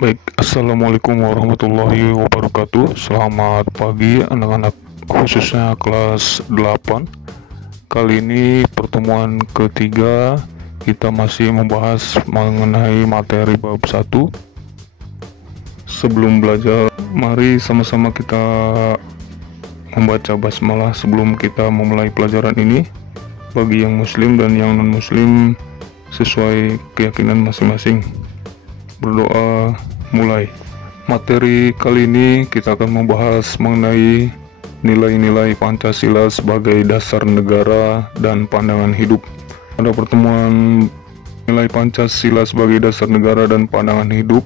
Baik, Assalamualaikum warahmatullahi wabarakatuh. Selamat pagi anak-anak, khususnya kelas 8. Kali ini pertemuan ketiga, kita masih membahas mengenai materi bab 1. Sebelum belajar, mari sama-sama kita membaca basmalah sebelum kita memulai pelajaran ini. Bagi yang muslim dan yang non-muslim, sesuai keyakinan masing-masing. Berdoa mulai. Materi kali ini kita akan membahas mengenai nilai-nilai Pancasila sebagai dasar negara dan pandangan hidup. Pada pertemuan nilai Pancasila sebagai dasar negara dan pandangan hidup,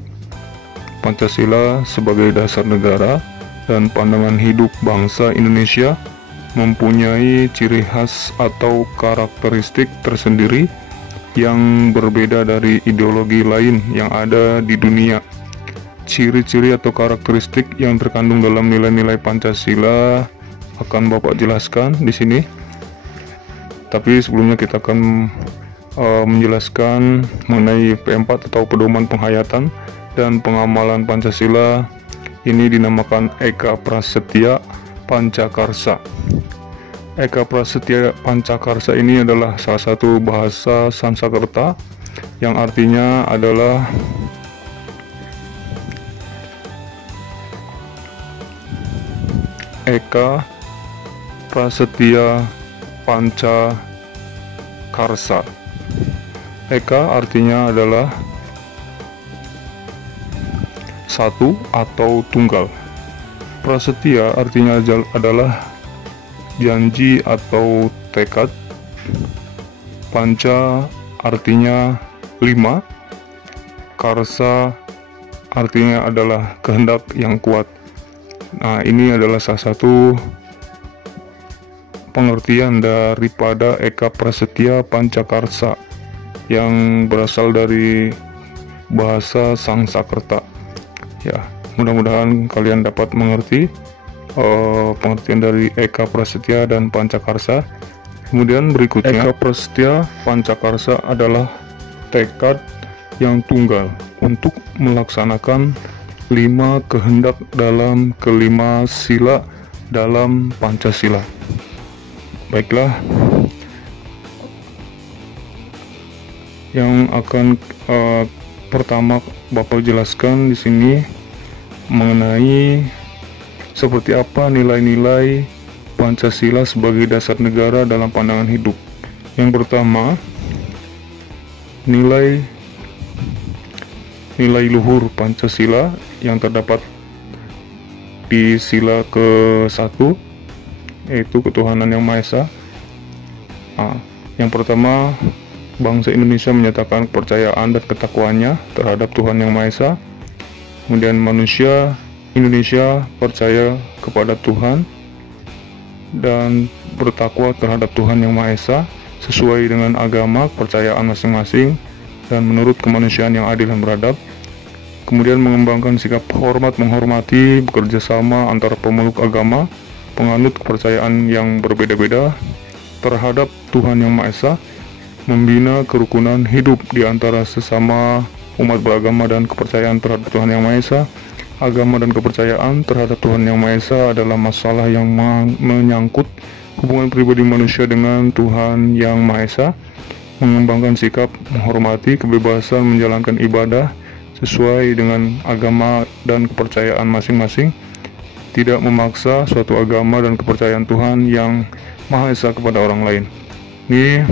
Pancasila sebagai dasar negara dan pandangan hidup bangsa Indonesia mempunyai ciri khas atau karakteristik tersendiri yang berbeda dari ideologi lain yang ada di dunia. Ciri-ciri atau karakteristik yang terkandung dalam nilai-nilai Pancasila akan Bapak jelaskan di sini. Tapi sebelumnya kita akan menjelaskan mengenai P4 atau pedoman penghayatan dan pengamalan Pancasila. Ini dinamakan Eka Prasetya Pancakarsa. Eka Prasetya Pancakarsa ini adalah salah satu bahasa Sanskerta yang artinya adalah Eka Prasetya Pancakarsa. Eka artinya adalah satu atau tunggal. Prasetya artinya adalah janji atau tekad. Panca artinya 5. Karsa artinya adalah kehendak yang kuat. Nah, ini adalah salah satu pengertian daripada Eka Prasetya Pancakarsa yang berasal dari bahasa Sanskerta. Ya, mudah-mudahan kalian dapat mengerti pengertian dari Eka Prasetya dan Pancakarsa. Kemudian berikutnya, Eka Prasetya Pancakarsa adalah tekad yang tunggal untuk melaksanakan 5 kehendak dalam kelima sila dalam Pancasila. Baiklah, yang akan pertama Bapak jelaskan di sini mengenai seperti apa nilai-nilai Pancasila sebagai dasar negara dalam pandangan hidup. Yang pertama, nilai luhur Pancasila yang terdapat di sila ke-1, yaitu ketuhanan yang Maha Esa. Yang pertama, bangsa Indonesia menyatakan kepercayaan dan ketakwaannya terhadap Tuhan yang Maha Esa. Kemudian manusia Indonesia percaya kepada Tuhan dan bertakwa terhadap Tuhan yang Maha Esa sesuai dengan agama kepercayaan masing-masing dan menurut kemanusiaan yang adil dan beradab. Kemudian mengembangkan sikap hormat menghormati, bekerja sama antara pemeluk agama, penganut kepercayaan yang berbeda-beda terhadap Tuhan yang Maha Esa, membina kerukunan hidup di antara sesama umat beragama dan kepercayaan terhadap Tuhan yang Maha Esa. Agama dan kepercayaan terhadap Tuhan yang Maha Esa adalah masalah yang menyangkut hubungan pribadi manusia dengan Tuhan yang Maha Esa. Mengembangkan sikap menghormati kebebasan menjalankan ibadah sesuai dengan agama dan kepercayaan masing-masing, tidak memaksa suatu agama dan kepercayaan Tuhan yang Maha Esa kepada orang lain. Ini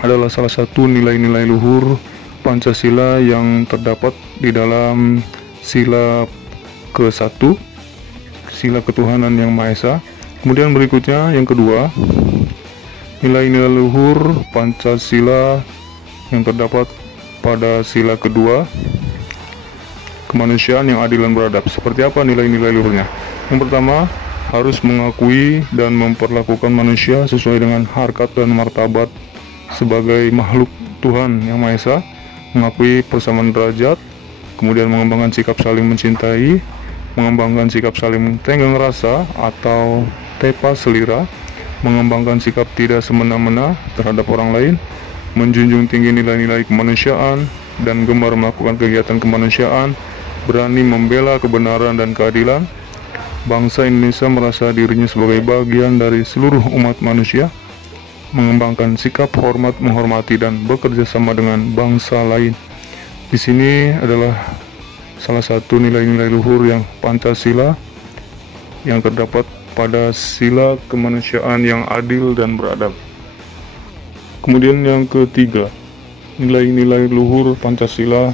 adalah salah satu nilai-nilai luhur Pancasila yang terdapat di dalam sila ke-1, sila ketuhanan yang Maha Esa. Kemudian berikutnya yang kedua, nilai-nilai luhur Pancasila yang terdapat pada sila kedua, kemanusiaan yang adil dan beradab. Seperti apa nilai-nilai luhurnya? Yang pertama, harus mengakui dan memperlakukan manusia sesuai dengan harkat dan martabat sebagai makhluk Tuhan yang Maha Esa, mengakui persamaan derajat, kemudian mengembangkan sikap saling mencintai, mengembangkan sikap saling tenggang rasa atau tepa selira, mengembangkan sikap tidak semena-mena terhadap orang lain, menjunjung tinggi nilai-nilai kemanusiaan dan gemar melakukan kegiatan kemanusiaan, berani membela kebenaran dan keadilan. Bangsa Indonesia merasa dirinya sebagai bagian dari seluruh umat manusia, mengembangkan sikap hormat, menghormati, dan bekerja sama dengan bangsa lain. Di sini adalah salah satu nilai-nilai luhur yang Pancasila yang terdapat pada sila kemanusiaan yang adil dan beradab. Kemudian yang ketiga, nilai-nilai luhur Pancasila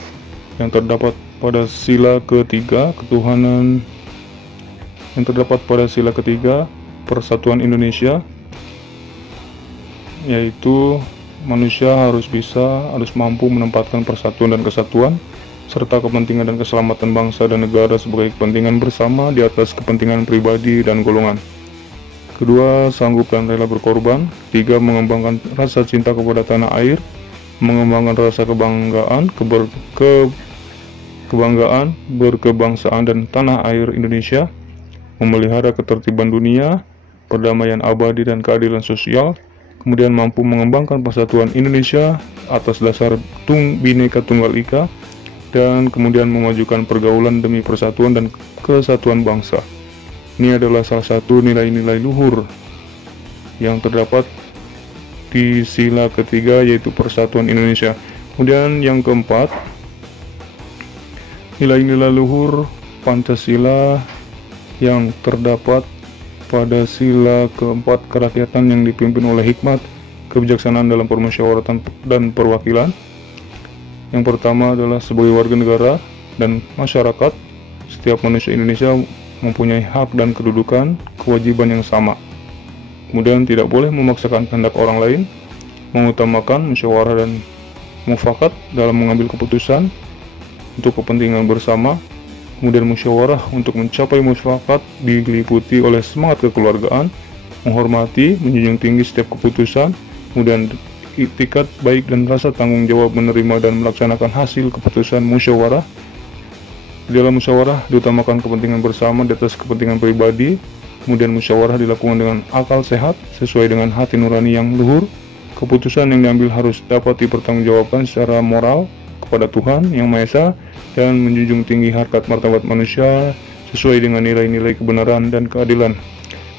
yang terdapat pada sila ketiga, ketuhanan yang terdapat pada sila ketiga, persatuan Indonesia, yaitu manusia harus mampu menempatkan persatuan dan kesatuan serta kepentingan dan keselamatan bangsa dan negara sebagai kepentingan bersama di atas kepentingan pribadi dan golongan. Kedua, sanggup dan rela berkorban. Tiga, mengembangkan rasa cinta kepada tanah air, mengembangkan rasa kebanggaan, kebanggaan berkebangsaan dan tanah air Indonesia, memelihara ketertiban dunia, perdamaian abadi dan keadilan sosial, kemudian mampu mengembangkan persatuan Indonesia atas dasar Bhinneka Tunggal Ika, dan kemudian memajukan pergaulan demi persatuan dan kesatuan bangsa. Ini adalah salah satu nilai-nilai luhur yang terdapat di sila ketiga, yaitu persatuan Indonesia. Kemudian yang keempat, nilai-nilai luhur Pancasila yang terdapat pada sila keempat, kerakyatan yang dipimpin oleh hikmat, kebijaksanaan dalam permusyawaratan dan perwakilan. Yang pertama adalah sebagai warga negara dan masyarakat, setiap manusia Indonesia mempunyai hak dan kedudukan, kewajiban yang sama. Kemudian tidak boleh memaksakan kehendak orang lain, mengutamakan musyawarah dan mufakat dalam mengambil keputusan untuk kepentingan bersama. Kemudian musyawarah untuk mencapai mufakat diliputi oleh semangat kekeluargaan, menghormati, menjunjung tinggi setiap keputusan, kemudian itikat baik dan rasa tanggung jawab menerima dan melaksanakan hasil keputusan musyawarah. Di dalam musyawarah diutamakan kepentingan bersama di atas kepentingan pribadi. Kemudian musyawarah dilakukan dengan akal sehat sesuai dengan hati nurani yang luhur. Keputusan yang diambil harus dapat dipertanggungjawabkan secara moral kepada Tuhan Yang Maha Esa dan menjunjung tinggi harkat martabat manusia sesuai dengan nilai-nilai kebenaran dan keadilan.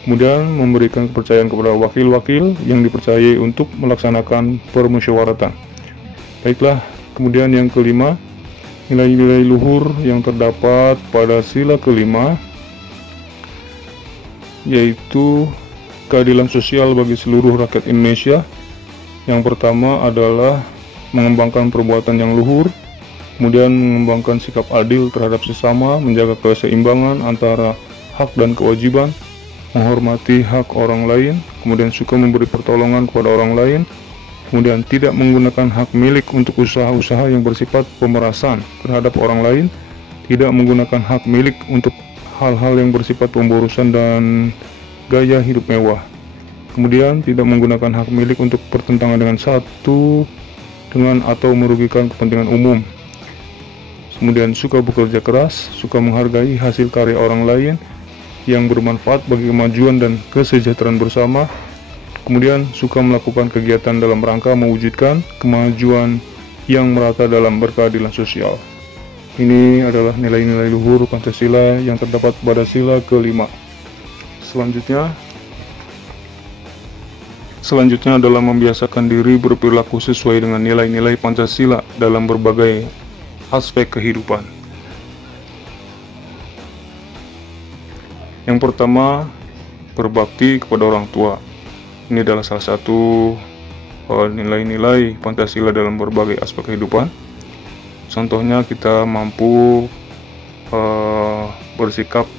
Kemudian memberikan kepercayaan kepada wakil-wakil yang dipercayai untuk melaksanakan permusyawaratan. Baiklah, kemudian yang kelima, nilai-nilai luhur yang terdapat pada sila kelima, yaitu keadilan sosial bagi seluruh rakyat Indonesia. Yang pertama adalah mengembangkan perbuatan yang luhur, kemudian mengembangkan sikap adil terhadap sesama, menjaga keseimbangan antara hak dan kewajiban, menghormati hak orang lain, kemudian suka memberi pertolongan kepada orang lain, kemudian tidak menggunakan hak milik untuk usaha-usaha yang bersifat pemerasan terhadap orang lain, tidak menggunakan hak milik untuk hal-hal yang bersifat pemborosan dan gaya hidup mewah, kemudian tidak menggunakan hak milik untuk bertentangan dengan atau merugikan kepentingan umum, kemudian suka bekerja keras, suka menghargai hasil karya orang lain yang bermanfaat bagi kemajuan dan kesejahteraan bersama, kemudian suka melakukan kegiatan dalam rangka mewujudkan kemajuan yang merata dalam berkeadilan sosial. Ini adalah nilai-nilai luhur Pancasila yang terdapat pada sila kelima. Selanjutnya adalah membiasakan diri berperilaku sesuai dengan nilai-nilai Pancasila dalam berbagai aspek kehidupan. Yang pertama, berbakti kepada orang tua. Ini adalah salah satu nilai-nilai Pancasila dalam berbagai aspek kehidupan. Contohnya kita mampu bersikap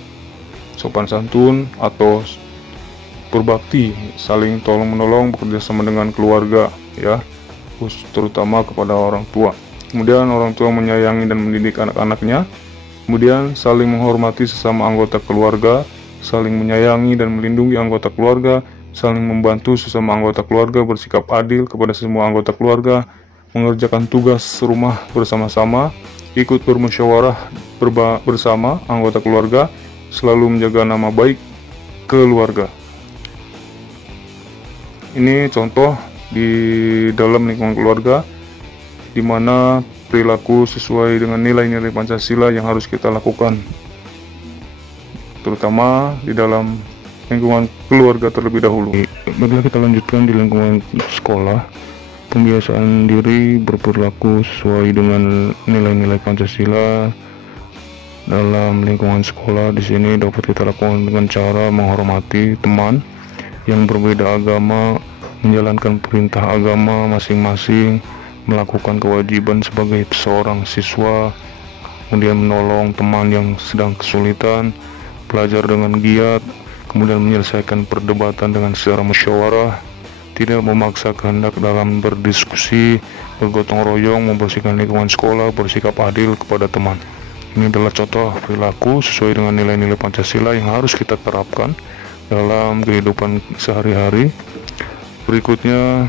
sopan santun atau berbakti, saling tolong menolong, bekerja sama dengan keluarga, ya, terutama kepada orang tua. Kemudian orang tua menyayangi dan mendidik anak-anaknya. Kemudian saling menghormati sesama anggota keluarga, saling menyayangi dan melindungi anggota keluarga, saling membantu sesama anggota keluarga, bersikap adil kepada semua anggota keluarga, mengerjakan tugas rumah bersama-sama, ikut bermusyawarah bersama anggota keluarga, selalu menjaga nama baik keluarga. Ini contoh di dalam lingkungan keluarga, di mana perilaku sesuai dengan nilai-nilai Pancasila yang harus kita lakukan, terutama di dalam lingkungan keluarga terlebih dahulu. Baiklah, kita lanjutkan di lingkungan sekolah. Pembiasaan diri berperilaku sesuai dengan nilai-nilai Pancasila dalam lingkungan sekolah di sini dapat kita lakukan dengan cara menghormati teman yang berbeda agama, menjalankan perintah agama masing-masing, melakukan kewajiban sebagai seorang siswa, kemudian menolong teman yang sedang kesulitan, belajar dengan giat, kemudian menyelesaikan perdebatan dengan secara musyawarah, tidak memaksa kehendak dalam berdiskusi, bergotong royong, membersihkan lingkungan sekolah, bersikap adil kepada teman. Ini adalah contoh perilaku sesuai dengan nilai-nilai Pancasila yang harus kita terapkan dalam kehidupan sehari-hari. Berikutnya,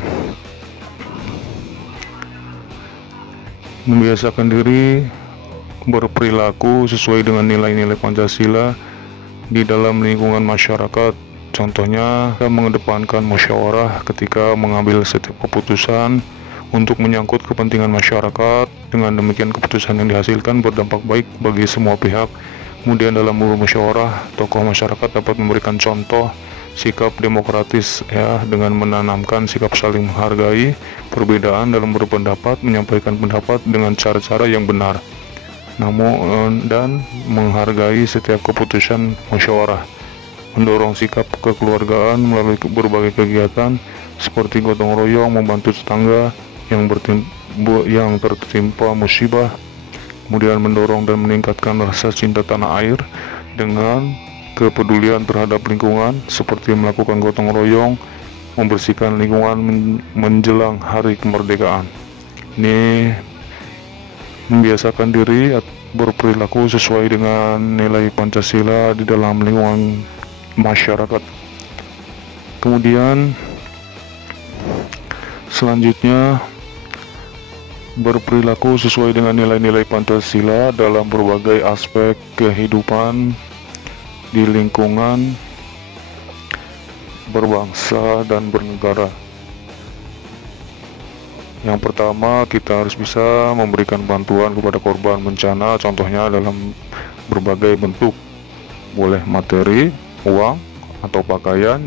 membiasakan diri berperilaku sesuai dengan nilai-nilai Pancasila di dalam lingkungan masyarakat. Contohnya, kita mengedepankan musyawarah ketika mengambil setiap keputusan untuk menyangkut kepentingan masyarakat. Dengan demikian, keputusan yang dihasilkan berdampak baik bagi semua pihak. Kemudian dalam musyawarah, tokoh masyarakat dapat memberikan contoh sikap demokratis dengan menanamkan sikap saling menghargai perbedaan dalam berpendapat, menyampaikan pendapat dengan cara-cara yang benar, dan menghargai setiap keputusan musyawarah, mendorong sikap kekeluargaan melalui berbagai kegiatan seperti gotong royong, membantu tetangga yang tertimpa musibah, kemudian mendorong dan meningkatkan rasa cinta tanah air dengan kepedulian terhadap lingkungan seperti melakukan gotong royong, membersihkan lingkungan menjelang hari kemerdekaan. Ini membiasakan diri berperilaku sesuai dengan nilai Pancasila di dalam lingkungan masyarakat. Kemudian selanjutnya, berperilaku sesuai dengan nilai-nilai Pancasila dalam berbagai aspek kehidupan di lingkungan berbangsa dan bernegara. Yang pertama, kita harus bisa memberikan bantuan kepada korban bencana, contohnya dalam berbagai bentuk, boleh materi, uang, atau pakaian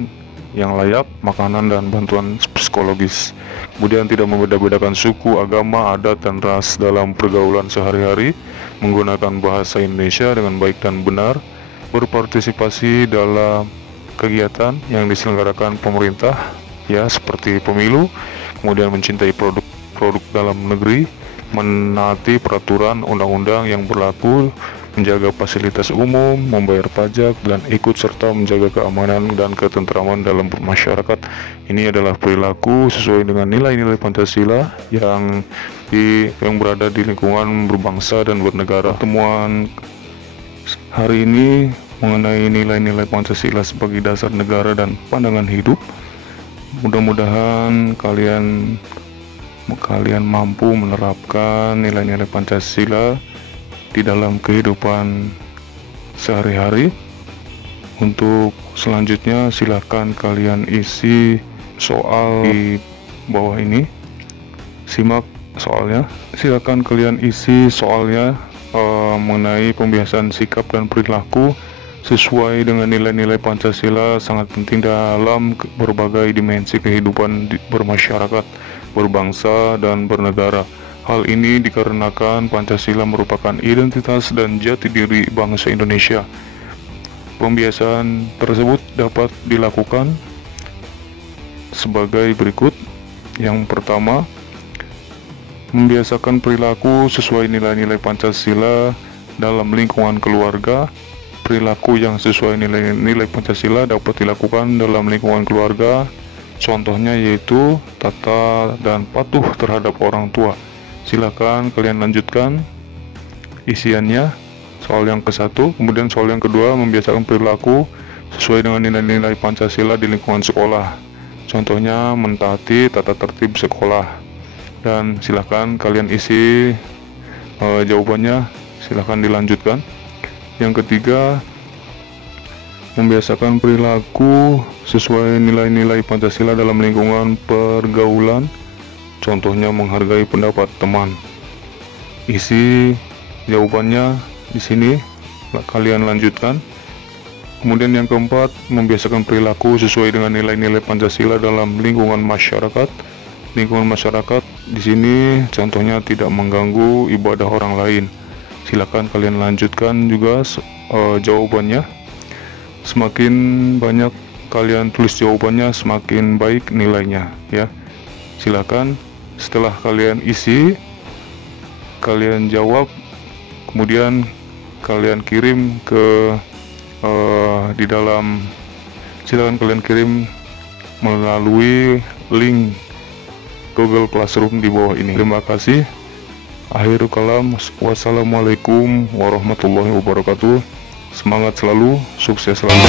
yang layak, makanan, dan bantuan psikologis. Kemudian tidak membeda-bedakan suku, agama, adat, dan ras dalam pergaulan sehari-hari, menggunakan bahasa Indonesia dengan baik dan benar, berpartisipasi dalam kegiatan yang diselenggarakan pemerintah seperti pemilu, kemudian mencintai produk dalam negeri, menaati peraturan undang-undang yang berlaku, menjaga fasilitas umum, membayar pajak, dan ikut serta menjaga keamanan dan ketentraman dalam masyarakat. Ini adalah perilaku sesuai dengan nilai-nilai Pancasila yang berada di lingkungan berbangsa dan bernegara. Pertemuan hari ini mengenai nilai-nilai Pancasila sebagai dasar negara dan pandangan hidup. Mudah-mudahan kalian mampu menerapkan nilai-nilai Pancasila di dalam kehidupan sehari-hari. Untuk selanjutnya, silakan kalian isi soal di bawah ini. Simak soalnya. Silakan kalian isi soalnya mengenai pembiasaan sikap dan perilaku sesuai dengan nilai-nilai Pancasila sangat penting dalam berbagai dimensi kehidupan bermasyarakat, berbangsa, dan bernegara. Hal ini dikarenakan Pancasila merupakan identitas dan jati diri bangsa Indonesia. Pembiasaan tersebut dapat dilakukan sebagai berikut. Yang pertama, membiasakan perilaku sesuai nilai-nilai Pancasila dalam lingkungan keluarga. Perilaku yang sesuai nilai-nilai Pancasila dapat dilakukan dalam lingkungan keluarga. Contohnya yaitu taat dan patuh terhadap orang tua. Silakan kalian lanjutkan isiannya. Soal yang ke-1, kemudian soal yang kedua, membiasakan perilaku sesuai dengan nilai-nilai Pancasila di lingkungan sekolah. Contohnya mentaati tata tertib sekolah. Dan silakan kalian isi jawabannya, silakan dilanjutkan. Yang ketiga, membiasakan perilaku sesuai nilai-nilai Pancasila dalam lingkungan pergaulan. Contohnya menghargai pendapat teman. isi jawabannya di sini, kalian lanjutkan. Kemudian yang keempat, membiasakan perilaku sesuai dengan nilai-nilai Pancasila dalam lingkungan masyarakat. Lingkungan masyarakat di sini contohnya tidak mengganggu ibadah orang lain. Silakan kalian lanjutkan juga jawabannya. Semakin banyak kalian tulis jawabannya, semakin baik nilainya ya. Silakan setelah kalian isi, kalian jawab, kemudian kalian kirim ke di dalam, silakan kalian kirim melalui link Google Classroom di bawah ini. Terima kasih. Akhirul kalam, wassalamualaikum warahmatullahi wabarakatuh. Semangat selalu, sukses selalu.